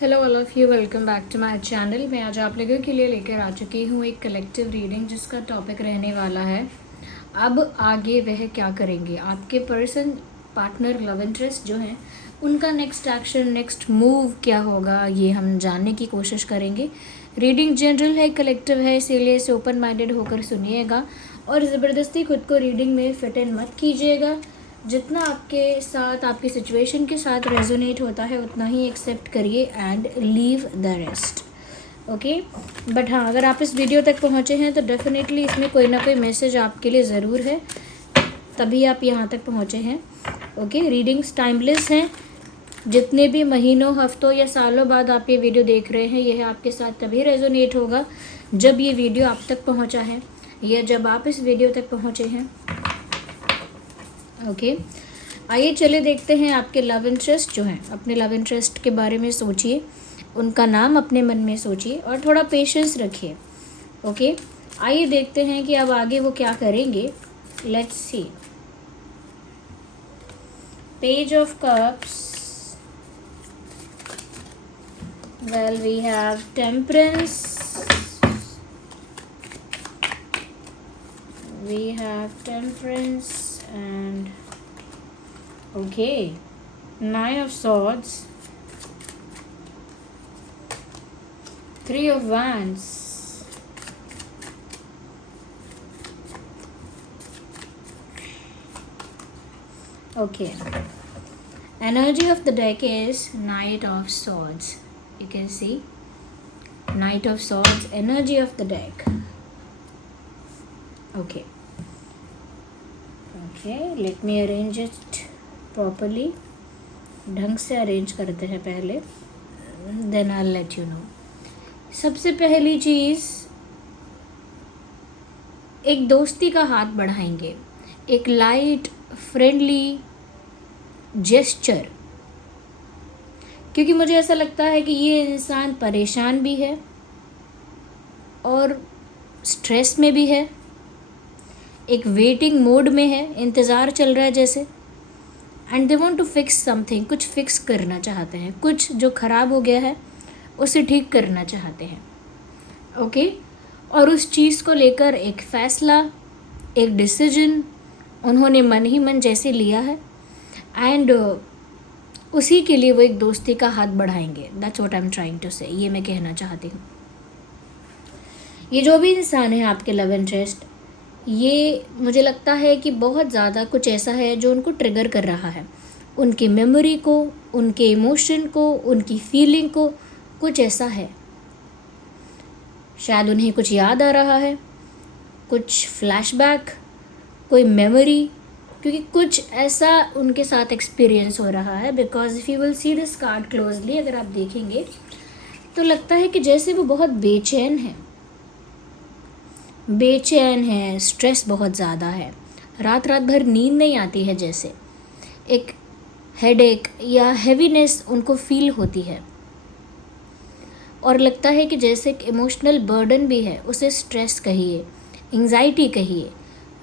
Hello all of you, welcome back to my channel. मैं आज आप लोगों के लिए लेकर आ चुकी हूँ एक कलेक्टिव रीडिंग जिसका टॉपिक रहने वाला है अब आगे वह क्या करेंगे। आपके पर्सन, पार्टनर, लव इंटरेस्ट जो हैं उनका नेक्स्ट एक्शन, नेक्स्ट मूव क्या होगा, ये हम जानने की कोशिश करेंगे। रीडिंग जनरल है, कलेक्टिव है, इसीलिए इसे ओपन माइंडेड होकर सुनिएगा और ज़बरदस्ती खुद को रीडिंग में फिट इन मत कीजिएगा। जितना आपके साथ, आपकी सिचुएशन के साथ रेजोनेट होता है उतना ही एक्सेप्ट करिए and leave the rest. Okay, but हाँ, अगर आप इस वीडियो तक पहुँचे हैं तो डेफिनेटली इसमें कोई ना कोई मैसेज आपके लिए ज़रूर है, तभी आप यहाँ तक पहुँचे हैं। ओके, रीडिंग्स टाइमलेस हैं। जितने भी महीनों, हफ्तों या सालों बाद आप ये वीडियो देख रहे हैं, यह आपके साथ तभी रेजोनेट होगा जब ये वीडियो आप तक पहुँचा है या जब आप इस वीडियो तक पहुँचे हैं। ओके, आइए चले देखते हैं आपके लव इंटरेस्ट जो हैं। अपने लव इंटरेस्ट के बारे में सोचिए, उनका नाम अपने मन में सोचिए और थोड़ा पेशेंस रखिए। ओके, आइए देखते हैं कि अब आगे वो क्या करेंगे। Let's see. Page of cups, well we have temperance, and okay, Nine of Swords, Three of Wands, okay. Energy of the deck is Knight of Swords. You can see Knight of Swords, energy of the deck. Okay, let me arrange it properly. ढंग से arrange करते हैं पहले, then I let you know. सबसे पहली चीज़, एक दोस्ती का हाथ बढ़ाएंगे, एक लाइट फ्रेंडली जेस्चर, क्योंकि मुझे ऐसा लगता है कि ये इंसान परेशान भी है और स्ट्रेस में भी है, एक वेटिंग मोड में है, इंतज़ार चल रहा है जैसे। And they want to fix something, कुछ फिक्स करना चाहते हैं, कुछ जो ख़राब हो गया है उसे ठीक करना चाहते हैं। ओके, और उस चीज़ को लेकर एक फ़ैसला, एक डिसीजन उन्होंने मन ही मन जैसे लिया है एंड उसी के लिए वो एक दोस्ती का हाथ बढ़ाएंगे। That's what I am trying to say, ये मैं कहना चाहती हूँ। ये जो भी इंसान है आपके लव इंटरेस्ट, ये मुझे लगता है कि बहुत ज़्यादा कुछ ऐसा है जो उनको ट्रिगर कर रहा है, उनकी मेमोरी को, उनके इमोशन को, उनकी फीलिंग को। कुछ ऐसा है, शायद उन्हें कुछ याद आ रहा है, कुछ फ्लैशबैक, कोई मेमोरी, क्योंकि कुछ ऐसा उनके साथ एक्सपीरियंस हो रहा है। Because if you will see this card closely, अगर आप देखेंगे तो लगता है कि जैसे वो बहुत बेचैन है, स्ट्रेस बहुत ज़्यादा है, रात भर नींद नहीं आती है, जैसे एक हेडेक या हैवीनेस उनको फील होती है और लगता है कि जैसे एक इमोशनल बर्डन भी है, उसे स्ट्रेस कहिए, एंजाइटी कहिए,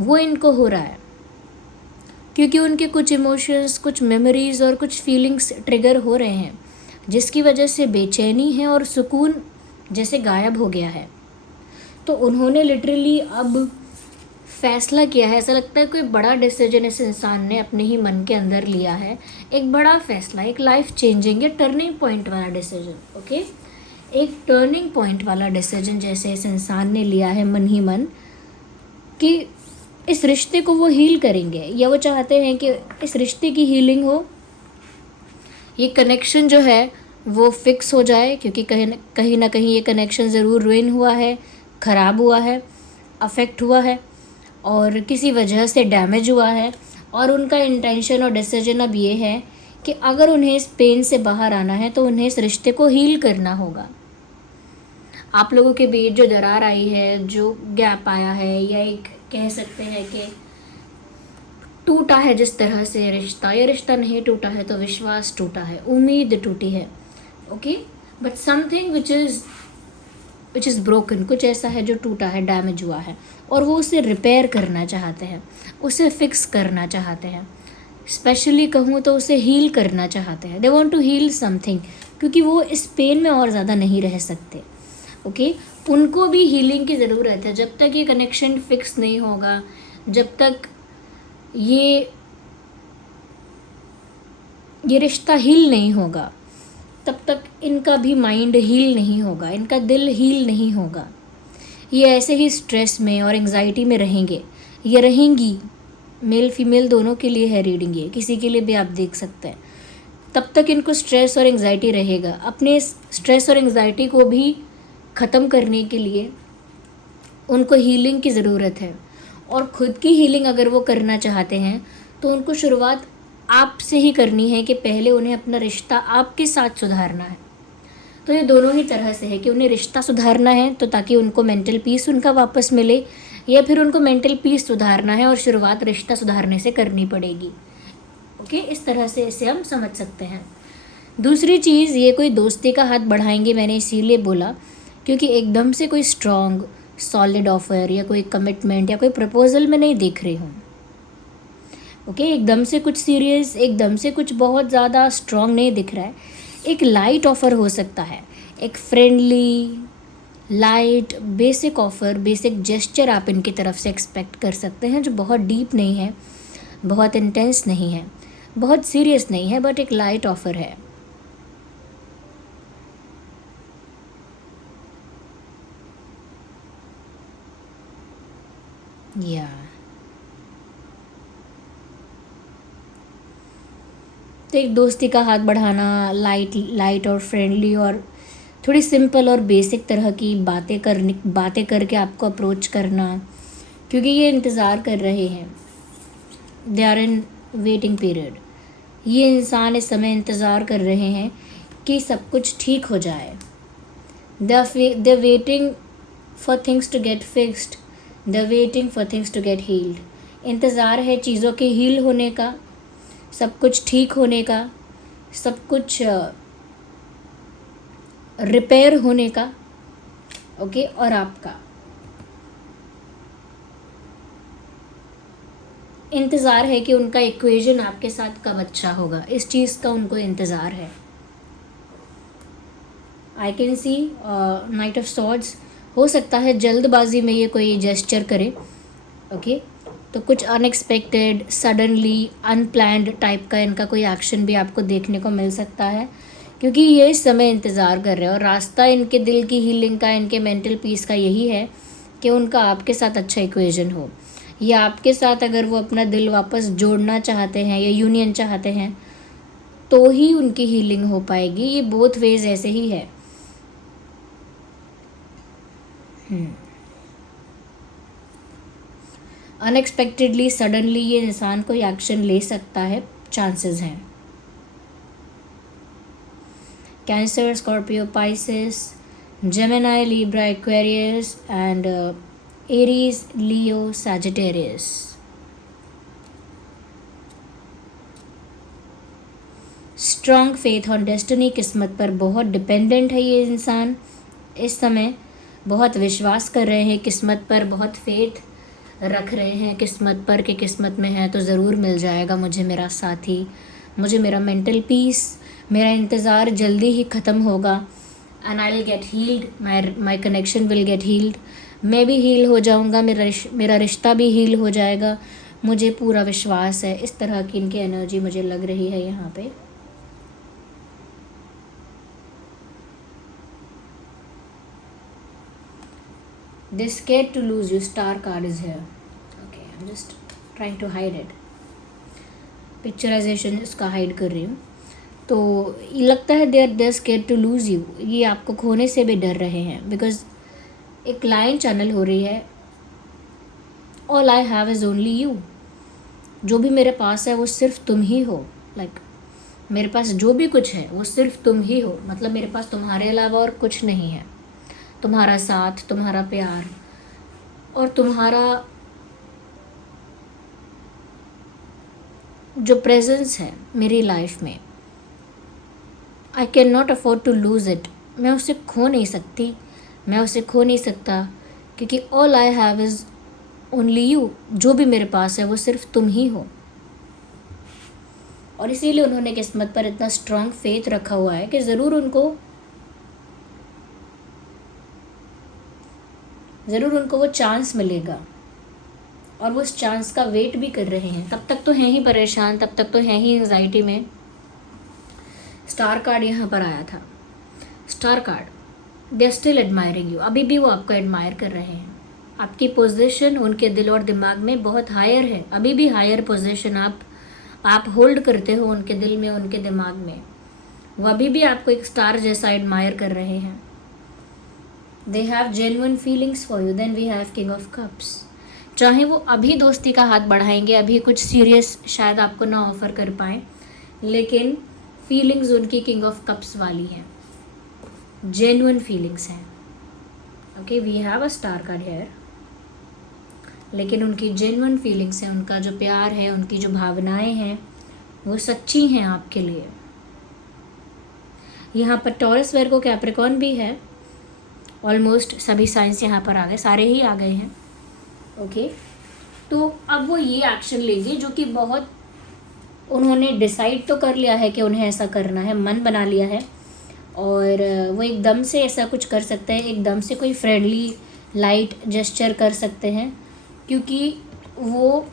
वो इनको हो रहा है क्योंकि उनके कुछ इमोशंस, कुछ मेमोरीज़ और कुछ फीलिंग्स ट्रिगर हो रहे हैं, जिसकी वजह से बेचैनी है और सुकून जैसे गायब हो गया है। तो उन्होंने लिटरली अब फैसला किया है, ऐसा लगता है कोई बड़ा डिसीजन इस इंसान ने अपने ही मन के अंदर लिया है, एक बड़ा फैसला, एक लाइफ चेंजिंग या टर्निंग पॉइंट वाला डिसीजन। ओके, एक टर्निंग पॉइंट वाला डिसीजन जैसे इस इंसान ने लिया है मन ही मन कि इस रिश्ते को वो हील करेंगे, या वो चाहते हैं कि इस रिश्ते की हीलिंग हो, ये कनेक्शन जो है वो फिक्स हो जाए, क्योंकि कहीं ना कहीं ये कनेक्शन ज़रूर रुइन हुआ है, ख़राब हुआ है, अफेक्ट हुआ है और किसी वजह से डैमेज हुआ है। और उनका इंटेंशन और डिसीजन अब ये है कि अगर उन्हें इस पेन से बाहर आना है तो उन्हें इस रिश्ते को हील करना होगा। आप लोगों के बीच जो दरार आई है, जो गैप आया है, या एक कह सकते हैं कि टूटा है जिस तरह से रिश्ता, या रिश्ता नहीं टूटा है तो विश्वास टूटा है, उम्मीद टूटी है। Okay, but something which is broken, कुछ ऐसा है जो टूटा है, डैमेज हुआ है और वो उसे रिपेयर करना चाहते हैं, उसे फिक्स करना चाहते हैं। स्पेशली कहूँ तो उसे हील करना चाहते हैं। They want to heal something, क्योंकि वो इस पेन में और ज़्यादा नहीं रह सकते। ओके, उनको भी हीलिंग की ज़रूरत है। जब तक ये कनेक्शन फिक्स नहीं होगा, जब तक ये रिश्ता हील नहीं होगा, तब तक इनका भी माइंड हील नहीं होगा, इनका दिल हील नहीं होगा। ये ऐसे ही स्ट्रेस में और एंजाइटी में रहेंगे, ये रहेंगी। मेल फीमेल दोनों के लिए है रीडिंग, ये किसी के लिए भी आप देख सकते हैं। तब तक इनको स्ट्रेस और एंजाइटी रहेगा। अपने स्ट्रेस और एंजाइटी को भी ख़त्म करने के लिए उनको हीलिंग की ज़रूरत है। और ख़ुद की हीलिंग अगर वो करना चाहते हैं तो उनको शुरुआत आपसे ही करनी है कि पहले उन्हें अपना रिश्ता आपके साथ सुधारना है। तो ये दोनों ही तरह से है कि उन्हें रिश्ता सुधारना है तो ताकि उनको मेंटल पीस उनका वापस मिले, या फिर उनको मेंटल पीस सुधारना है और शुरुआत रिश्ता सुधारने से करनी पड़ेगी। ओके, इस तरह से इसे हम समझ सकते हैं। दूसरी चीज़, ये कोई दोस्ती का हाथ बढ़ाएंगे, मैंने इसीलिए बोला क्योंकि एकदम से कोई स्ट्रॉन्ग सॉलिड ऑफ़र या कोई कमिटमेंट या कोई प्रपोज़ल मैं नहीं देख रही हूँ। ओके, एकदम से कुछ सीरियस, एकदम से कुछ बहुत ज़्यादा स्ट्रॉन्ग नहीं दिख रहा है। एक लाइट ऑफ़र हो सकता है, एक friendly light basic offer, basic gesture आप इनकी तरफ से एक्सपेक्ट कर सकते हैं, जो बहुत डीप नहीं है, बहुत इंटेंस नहीं है, बहुत सीरियस नहीं है, बट एक लाइट ऑफ़र है। या तो एक दोस्ती का हाथ बढ़ाना, लाइट और फ्रेंडली और थोड़ी सिंपल और बेसिक तरह की बातें करके आपको अप्रोच करना, क्योंकि ये इंतज़ार कर रहे हैं। They are in waiting period. ये इंसान इस समय इंतज़ार कर रहे हैं कि सब कुछ ठीक हो जाए। They waiting for things to get fixed, they waiting for things to get healed. इंतज़ार है चीज़ों के हील होने का, सब कुछ ठीक होने का, सब कुछ रिपेयर होने का। ओके, और आपका इंतज़ार है कि उनका इक्वेशन आपके साथ कब अच्छा होगा, इस चीज़ का उनको इंतज़ार है। I can see night of swords. हो सकता है जल्दबाजी में ये कोई जेस्चर करे। ओके, तो कुछ अनएक्सपेक्टेड, सडनली, अनप्लैन्ड टाइप का इनका कोई एक्शन भी आपको देखने को मिल सकता है, क्योंकि ये इस समय इंतज़ार कर रहे हैं। और रास्ता इनके दिल की हीलिंग का, इनके मेंटल पीस का यही है कि उनका आपके साथ अच्छा इक्वेशन हो, या आपके साथ अगर वो अपना दिल वापस जोड़ना चाहते हैं या यूनियन चाहते हैं तो ही उनकी हीलिंग हो पाएगी। ये बोथ वेज ऐसे ही है। अनएक्सपेक्टेडली, सडनली ये इंसान कोई एक्शन ले सकता है, चांसेस हैं। Cancer, Scorpio, Pisces, Gemini, Libra, Aquarius and Aries, Leo, Sagittarius. Strong faith on destiny, किस्मत पर बहुत डिपेंडेंट है ये इंसान इस समय। बहुत विश्वास कर रहे हैं किस्मत पर, बहुत फेथ रख रहे हैं किस्मत पर कि किस्मत में है तो ज़रूर मिल जाएगा मुझे मेरा साथी, मुझे मेरा मेंटल पीस, मेरा इंतज़ार जल्दी ही ख़त्म होगा। And I will get heeled, my connection will get heeled. मैं भी हील हो जाऊँगा, मेरा रिश्ता भी हील हो जाएगा, मुझे पूरा विश्वास है। इस तरह की इनकी एनर्जी मुझे लग रही है यहाँ पे। They're scared to lose you. Star card is here. Okay, I'm just trying to hide it. Picturisation इसका हाइड कर रही हूँ। तो ये लगता है they're scare to lose you, ये आपको खोने से भी डर रहे हैं। बिकॉज एक लाइन चैनल हो रही है, all I have is only you. जो भी मेरे पास है वो सिर्फ तुम ही हो। लाइक मेरे पास जो भी कुछ है वो सिर्फ तुम ही हो, मतलब मेरे पास तुम्हारे अलावा और कुछ नहीं है। तुम्हारा साथ, तुम्हारा प्यार और तुम्हारा जो प्रेजेंस है मेरी लाइफ में, I can not afford to lose it. मैं उसे खो नहीं सकती, मैं उसे खो नहीं सकता, क्योंकि all I have is only you. जो भी मेरे पास है वो सिर्फ तुम ही हो। और इसीलिए उन्होंने किस्मत पर इतना स्ट्रांग फेथ रखा हुआ है कि ज़रूर उनको वो चांस मिलेगा, और वो उस चांस का वेट भी कर रहे हैं। तब तक तो हैं ही परेशान, तब तक तो हैं ही एंजाइटी में। स्टार कार्ड यहाँ पर आया था। Star card, they are still admiring you. अभी भी वो आपको एडमायर कर रहे हैं। आपकी पोजीशन उनके दिल और दिमाग में बहुत हायर है। अभी भी हायर पोजीशन आप होल्ड करते हो उनके दिल में, उनके दिमाग में। वो अभी भी आपको एक स्टार जैसा एडमायर कर रहे हैं। They have genuine feelings for you. Then we have king of cups. चाहे वो अभी दोस्ती का हाथ बढ़ाएंगे, अभी कुछ सीरियस शायद आपको ना ऑफर कर पाए, लेकिन फीलिंग्स उनकी किंग ऑफ कप्स वाली हैं, जेन्युइन फीलिंग्स हैं। Okay, we have a star card here, लेकिन उनकी जेन्युइन फीलिंग्स हैं। उनका जो प्यार है, उनकी जो भावनाएं हैं, वो सच्ची हैं आपके लिए। यहाँ पर टॉरस, वर्गो, कैप्रिकॉर्न भी है। ऑलमोस्ट सभी साइंस यहाँ पर आ गए, सारे ही आ गए हैं। ओके, तो अब वो ये एक्शन लेंगे जो कि बहुत, उन्होंने डिसाइड तो कर लिया है कि उन्हें ऐसा करना है, मन बना लिया है, और वो एकदम से ऐसा कुछ कर सकते हैं। एकदम से कोई फ्रेंडली लाइट जेस्चर कर सकते हैं, क्योंकि वो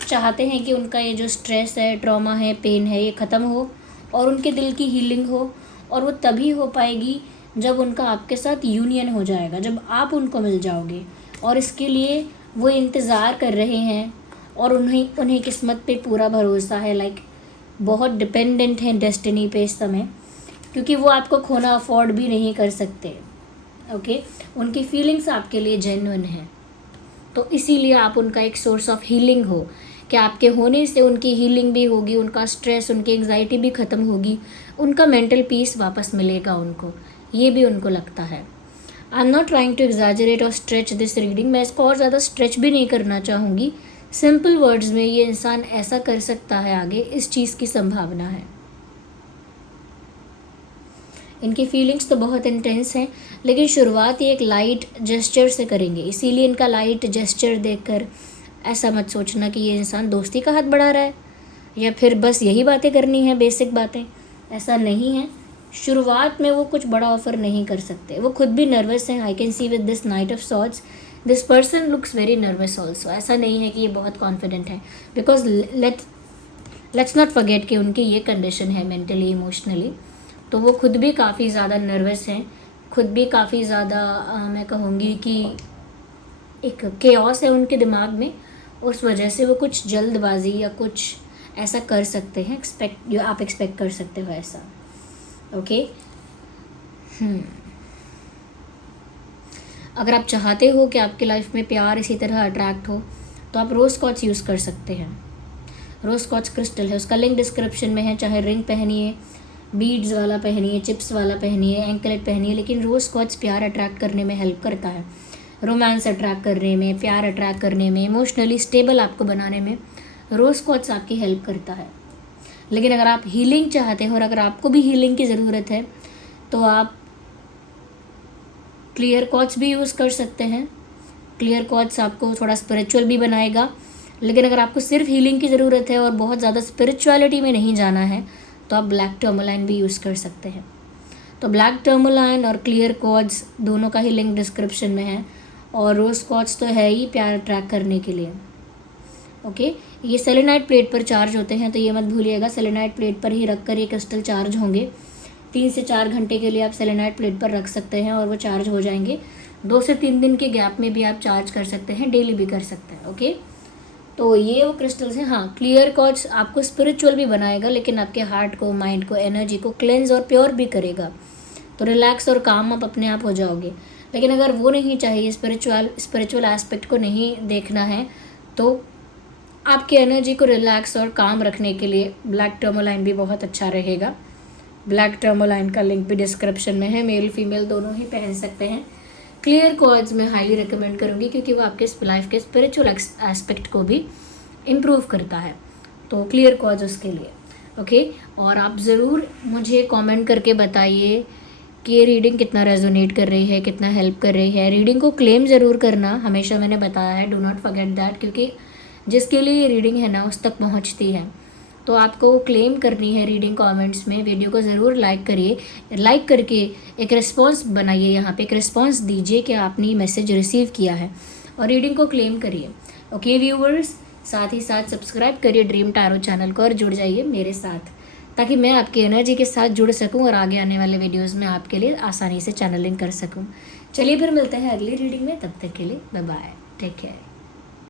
चाहते हैं कि उनका ये जो स्ट्रेस है, ट्रॉमा है, पेन है, ये ख़त्म हो और उनके दिल की हीलिंग हो। और वो तभी हो पाएगी जब उनका आपके साथ यूनियन हो जाएगा, जब आप उनको मिल जाओगे। और इसके लिए वो इंतज़ार कर रहे हैं, और उन्हें किस्मत पे पूरा भरोसा है। लाइक बहुत डिपेंडेंट हैं डेस्टिनी पे इस समय, क्योंकि वो आपको खोना अफोर्ड भी नहीं कर सकते। ओके, उनकी फीलिंग्स आपके लिए जेन्युइन हैं, तो इसीलिए आप उनका एक सोर्स ऑफ हीलिंग हो, कि आपके होने से उनकी हीलिंग भी होगी, उनका स्ट्रेस, उनकी एंग्जाइटी भी ख़त्म होगी, उनका मेंटल पीस वापस मिलेगा उनको, ये भी उनको लगता है। I am not trying to exaggerate और स्ट्रेच दिस रीडिंग। मैं इसको और ज़्यादा स्ट्रेच भी नहीं करना चाहूँगी। सिंपल वर्ड्स में ये इंसान ऐसा कर सकता है आगे, इस चीज़ की संभावना है। इनकी फीलिंग्स तो बहुत इंटेंस हैं, लेकिन शुरुआत ये एक लाइट जेस्चर से करेंगे। इसीलिए इनका लाइट जेस्चर देखकर ऐसा मत सोचना कि ये इंसान दोस्ती का हाथ बढ़ा रहा है या फिर बस यही बातें करनी है, बेसिक बातें। ऐसा नहीं है। शुरुआत में वो कुछ बड़ा ऑफर नहीं कर सकते। वो खुद भी नर्वस हैं। I can see with this night of swords this person looks very nervous also. ऐसा नहीं है कि ये बहुत कॉन्फिडेंट है, बिकॉज लेट्स नॉट फॉरगेट कि उनकी ये कंडीशन है मेंटली, इमोशनली। तो वो खुद भी काफ़ी ज़्यादा नर्वस हैं, खुद भी काफ़ी ज़्यादा मैं कहूँगी कि एक केओस है उनके दिमाग में। उस वजह से वो कुछ जल्दबाजी या कुछ ऐसा कर सकते हैं, जो आप एक्सपेक्ट कर सकते हो ऐसा। ओके, अगर आप चाहते हो कि आपकी लाइफ में प्यार इसी तरह अट्रैक्ट हो, तो आप रोज़ क्वार्ट्ज यूज़ कर सकते हैं। रोज़ क्वार्ट्ज क्रिस्टल है, उसका लिंक डिस्क्रिप्शन में है। चाहे रिंग पहनिए, बीड्स वाला पहनिए, चिप्स वाला पहनिए, एंकलेट पहनिए, लेकिन रोज़ क्वार्ट्ज प्यार अट्रैक्ट करने में हेल्प करता है, रोमांस अट्रैक्ट करने में, प्यार अट्रैक्ट करने में, इमोशनली स्टेबल आपको बनाने में रोज़ क्वार्ट्ज आपकी हेल्प करता है। लेकिन अगर आप हीलिंग चाहते हो और अगर आपको भी हीलिंग की ज़रूरत है, तो आप क्लियर क्वार्ट्ज भी यूज़ कर सकते हैं। क्लियर क्वार्ट्ज आपको थोड़ा स्पिरिचुअल भी बनाएगा। लेकिन अगर आपको सिर्फ हीलिंग की ज़रूरत है और बहुत ज़्यादा स्पिरिचुअलिटी में नहीं जाना है, तो आप ब्लैक टर्मोलाइन भी यूज़ कर सकते हैं। तो ब्लैक टर्मोलाइन और क्लियर क्वार्ट्ज दोनों का ही लिंक डिस्क्रिप्शन में है, और रोज़ क्वार्ट्ज तो है ही प्यार ट्रैक करने के लिए। ओके, ये सेलेनाइट प्लेट पर चार्ज होते हैं, तो ये मत भूलिएगा, सेलेनाइट प्लेट पर ही रख कर ये क्रिस्टल चार्ज होंगे। 3 से 4 घंटे के लिए आप सेलेनाइट प्लेट पर रख सकते हैं और वो चार्ज हो जाएंगे। 2 से 3 दिन के गैप में भी आप चार्ज कर सकते हैं, डेली भी कर सकते हैं। ओके, तो ये वो क्रिस्टल्स हैं। हाँ, क्लियर क्वार्ट्ज आपको स्पिरिचुअल भी बनाएगा, लेकिन आपके हार्ट को, माइंड को, एनर्जी को क्लेंज और प्योर भी करेगा। तो रिलैक्स और काम आप अपने आप हो जाओगे। लेकिन अगर वो नहीं चाहिए, स्पिरिचुअल एस्पेक्ट को नहीं देखना है, तो आपकी एनर्जी को रिलैक्स और काम रखने के लिए ब्लैक टर्मोलाइन भी बहुत अच्छा रहेगा। ब्लैक टर्मोलाइन का लिंक भी डिस्क्रिप्शन में है। मेल फीमेल दोनों ही पहन सकते हैं। क्लियर क्वार्ट्ज मैं हाईली रिकमेंड करूँगी, क्योंकि वो आपके लाइफ के स्पिरिचुअल एस्पेक्ट को भी इम्प्रूव करता है। तो क्लियर क्वार्ट्ज उसके लिए। ओके, और आप ज़रूर मुझे कमेंट करके बताइए कि ये रीडिंग कितना रेजोनेट कर रही है, कितना हेल्प कर रही है। रीडिंग को क्लेम ज़रूर करना, हमेशा मैंने बताया है, डू नॉट फॉरगेट दैट, क्योंकि जिसके लिए ये रीडिंग है ना, उस तक पहुंचती है। तो आपको क्लेम करनी है रीडिंग कमेंट्स में। वीडियो को ज़रूर लाइक करिए, लाइक करके एक रिस्पॉन्स बनाइए, यहाँ पे एक रिस्पॉन्स दीजिए कि आपने मैसेज रिसीव किया है और रीडिंग को क्लेम करिए। ओके व्यूवर्स, साथ ही साथ सब्सक्राइब करिए ड्रीम टैरो चैनल को और जुड़ जाइए मेरे साथ, ताकि मैं आपकी एनर्जी के साथ जुड़ सकूं और आगे आने वाले वीडियोस में आपके लिए आसानी से चैनलिंग कर सकूं। चलिए फिर मिलते हैं अगली रीडिंग में, तब तक के लिए बाय बाय, टेक केयर।